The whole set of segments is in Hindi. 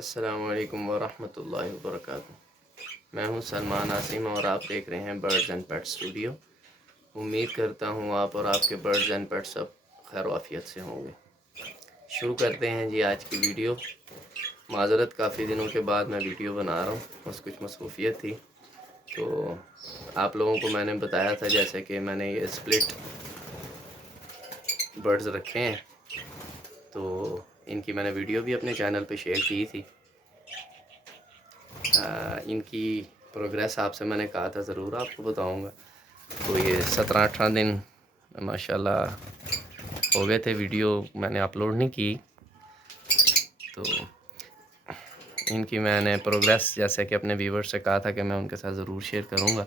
अस्सलामुअलैकुम वरहमतुल्लाहि वबरकातुहू। मैं हूं सलमान आसिम और आप देख रहे हैं बर्ड्स एंड पेट्स स्टूडियो। उम्मीद करता हूं आप और आपके बर्ड्स एंड पेट्स सब खैर वाफियत से होंगे। शुरू करते हैं जी आज की वीडियो। माज़रत काफ़ी दिनों के बाद मैं वीडियो बना रहा हूं, बस कुछ मसरूफियत थी। तो आप लोगों को मैंने बताया था जैसे कि मैंने ये स्प्लिट बर्ड्स रखे हैं, तो इनकी मैंने वीडियो भी अपने चैनल पे शेयर की थी। इनकी प्रोग्रेस आपसे मैंने कहा था ज़रूर आपको बताऊंगा। तो ये 17-18 दिन माशाल्लाह हो गए थे, वीडियो मैंने अपलोड नहीं की। तो इनकी मैंने प्रोग्रेस जैसे कि अपने व्यूवर्स से कहा था कि मैं उनके साथ ज़रूर शेयर करूंगा।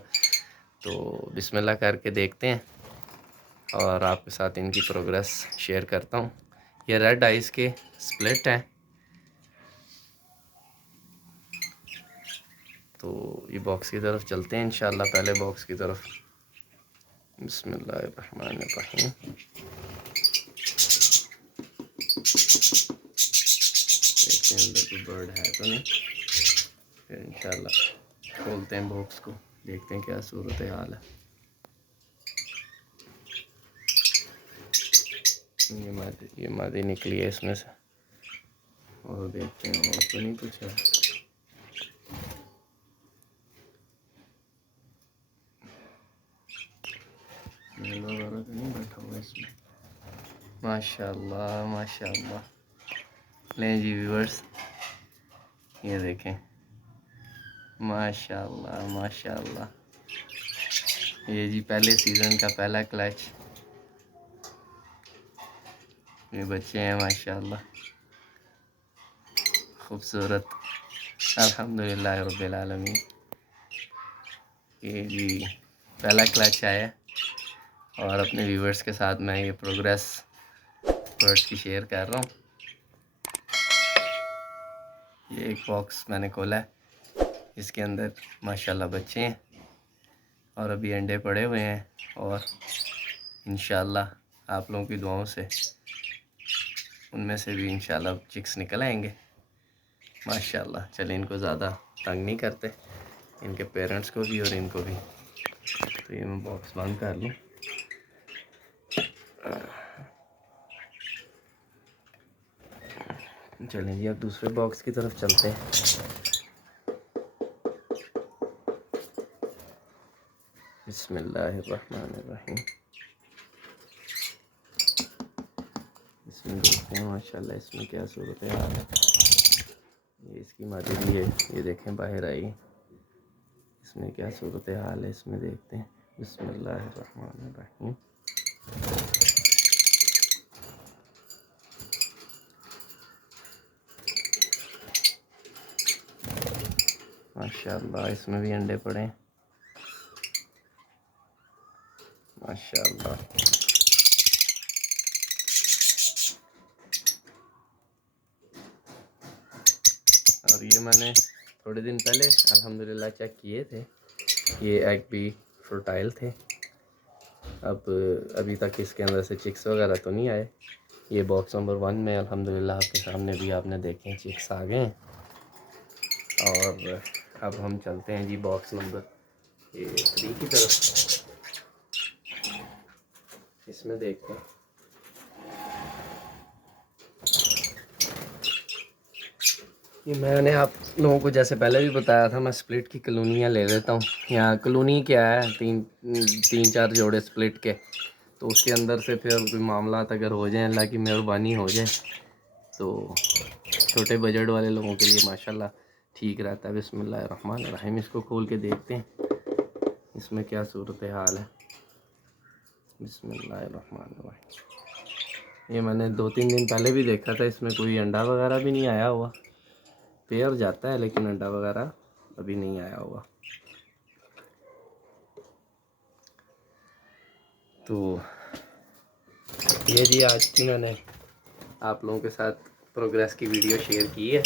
तो बिस्मिल्लाह करके देखते हैं और आपके साथ इनकी प्रोग्रेस शेयर करता हूं। ये रेड आइज़ के स्प्लिट हैं। तो ये बॉक्स की तरफ चलते हैं इंशाल्लाह। पहले बॉक्स की तरफ बिस्मिल्लाहिर्रहमानिर्रहीम। देखते हैं अंदर कोई बर्ड है तो नहीं, फिर इंशाल्लाह खोलते हैं बॉक्स को, देखते हैं क्या सूरत हाल है। ये मादी निकली है इसमें से, और देखते हैं और तो नहीं कुछ है। मेल वगैरह तो नहीं बैठा हुआ इसमें। माशाल्लाह माशाल्लाह। लें जी व्यूअर्स, ये देखें माशाल्लाह माशाल्लाह। ये जी पहले सीज़न का पहला क्लच। ये बच्चे हैं माशाल्लाह, खूबसूरत। अल्हम्दुलिल्लाह रब्बिल आलमीन। ये जी पहला क्लच आया और अपने व्यूवर्स के साथ मैं ये प्रोग्रेस बर्ड्स की शेयर कर रहा हूँ। ये एक बॉक्स मैंने खोला है, इसके अंदर माशाल्लाह बच्चे हैं और अभी अंडे पड़े हुए हैं, और इंशाल्लाह आप लोगों की दुआओं से उनमें से भी इंशाल्लाह चिक्स निकल आएंगे माशाल्लाह। चलें इनको ज़्यादा तंग नहीं करते, इनके पेरेंट्स को भी और इनको भी। तो ये मैं बॉक्स बंद कर लूँ। चलें जी अब दूसरे बॉक्स की तरफ चलते हैं। बिस्मिल्लाहिर्रहमानिर्रहीम। इसमें देखते हैं माशाल्लाह इसमें क्या सूरत हाल है। ये इसकी मादी भी है, ये देखें बाहर आई। इसमें क्या सूरत हाल है इसमें देखते हैं। बिस्मिल्लाहिर्रहमानिर्रहीम। माशाल्लाह इसमें भी अंडे पड़े हैं माशाल्लाह। और ये मैंने थोड़े दिन पहले अल्हम्दुलिल्लाह चेक किए थे, ये एग भी फर्टाइल थे। अब अभी तक इसके अंदर से चिक्स वगैरह तो नहीं आए। ये बॉक्स नंबर 1 में अल्हम्दुलिल्लाह आपके सामने भी आपने देखे हैं चिक्स आ गए हैं। और अब हम चलते हैं जी बॉक्स नंबर 3 की तरफ। इसमें देखते हैं। ये मैंने आप लोगों को जैसे पहले भी बताया था, मैं स्प्लिट की कॉलोनियाँ ले लेता हूँ। यहाँ कॉलोनी क्या है, तीन चार जोड़े स्प्लिट के। तो उसके अंदर से फिर कोई मामला अगर हो जाए, अल्लाह की मेहरबानी हो जाए, तो छोटे बजट वाले लोगों के लिए माशाल्लाह ठीक रहता है। बिस्मिल्लाहिर्रहमानिर्रहीम। इसको खोल के देखते हैं इसमें क्या सूरत हाल है। बिस्मिल्लाहिर्रहमानिर्रहीम। ये मैंने 2-3 दिन पहले भी देखा था, इसमें कोई अंडा वगैरह भी नहीं आया हुआ। पेयर जाता है लेकिन अंडा वगैरह अभी नहीं आया हुआ। तो ये जी आज की मैंने आप लोगों के साथ प्रोग्रेस की वीडियो शेयर की है।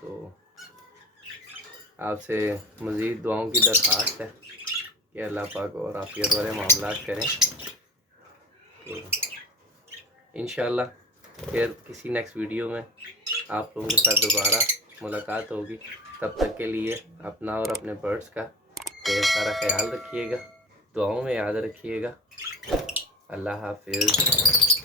तो आपसे मज़ीद दुआओं की दरख्वास्त है कि अल्लाह पाक और आफियत वाले मामलात करें। तो इंशाल्लाह फिर किसी नेक्स्ट वीडियो में आप लोगों के साथ दोबारा मुलाकात होगी। तब तक के लिए अपना और अपने बर्ड्स का ढेर सारा ख्याल रखिएगा, दुआओं में याद रखिएगा। अल्लाह हाफिज़।